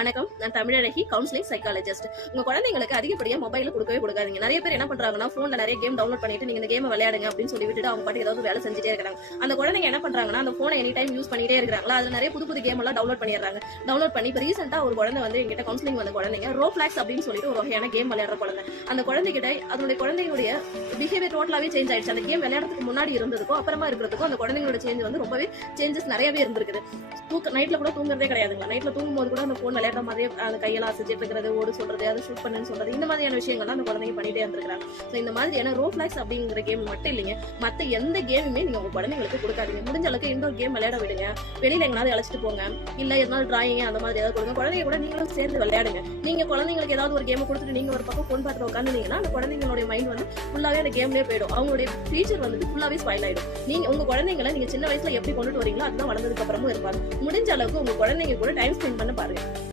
வணக்கம், நான் Thamizhazhagi, counselling psychologist. உங்க குழந்தைங்களுக்கு அதிகப்படியா மொபைல கொடுக்கவே கொடுக்காதீங்க. நிறைய பேர் என்ன பண்றாங்கன்னா, போன்ல நிறைய கேம் டவுன்லோட் பண்ணிட்டு நீங்க இந்த கேம் விளையாடுங்க அப்படின்னு சொல்லி விட்டுட்டு அவங்க பாட்டு ஏதாவது வேலை செஞ்சுட்டே இருக்காங்க. அந்த குழந்தைங்க என்ன பண்றாங்கன்னா, அந்த போனை எனி டைம் யூஸ் பண்ணிட்டே இருக்காங்களா, அதுல நிறைய புது புது கேம் எல்லாம் டவுன்லோட் பண்ணிடுறாங்க. டவுன்லோட் பண்ணி இப்ப ரீசெண்டா ஒரு குழந்தை வந்து எங்கிட்ட கவுன்சிலிங் வந்த குழந்தைங்க ரோப்ளாக்ஸ் அப்படின்னு சொல்லிட்டு ஒரு வகையான கேம் விளையாடுற குழந்தை. அந்த குழந்தைகிட்ட அதனுடைய குழந்தைங்களுடைய பிஹேவியர் டோட்டலாவே சேஞ்ச் ஆயிடுச்சு. அந்த கேம் விளையாடுறதுக்கு முன்னாடி இருந்ததுக்கும் அப்புறமா இருக்கிறதுக்கும் அந்த குழந்தைங்களோட சேஞ்ச் வந்து ரொம்பவே சேஞ்சஸ் நிறையவே இருந்திருக்குது. நைட்ல கூட தூங்குறதே கிடையாதுங்க. நைட்ல தூங்கும் போது கூட அந்த போன் விளையாடுற மாதிரியே அந்த கையெல்லாம் அசைச்சிட்டு இருக்கிறது, ஓடு சொல்றது, அதை ஷூட் பண்ணுன்னு சொல்றது, இந்த மாதிரியான விஷயங்கள்லாம் அந்த குழந்தைங்க பண்ணிட்டே இருந்திருக்காங்க. ஸோ இந்த மாதிரியான ரோப்ளாக்ஸ் அப்படிங்கிற கேம் மட்டும் இல்லைங்க, மற்ற எந்த கேமுமே நீங்க உங்க குழந்தைங்களுக்கு கொடுக்காதீங்க. முடிஞ்ச அளவுக்கு இன்டோர் கேம் விளையாட விடுங்க. வெளியில எங்கனாவது அழைச்சிட்டு போங்க, இல்ல எதனால டிராயிங் அந்த மாதிரி ஏதாவது கொடுங்க. குழந்தைங்க கூட நீங்களும் சேர்ந்து விளையாடுங்க. நீங்க குழந்தைங்களுக்கு ஏதாவது ஒரு கேம் கொடுத்துட்டு நீங்க ஒரு பக்கம் போன் பார்த்து உட்காந்துனீங்கன்னா அந்த குழந்தைங்களுடைய மைண்ட் வந்து ஃபுல்லாவே அந்த கேம்லயே போயிடும். அவங்களுடைய ஃபியூச்சர் வந்து ஃபுல்லாவே ஸ்பாயில் ஆயிடும். நீங்க உங்க குழந்தைங்களை நீங்க சின்ன வயசுல எப்படி கொண்டுட்டு வரீங்களோ அதுதான் வளர்ந்ததுக்கு அப்புறமும் இருப்பாங்க. முடிஞ்ச அளவுக்கு உங்க குழந்தைங்க கூட டைம் ஸ்பெண்ட் பண்ண பாருங்க.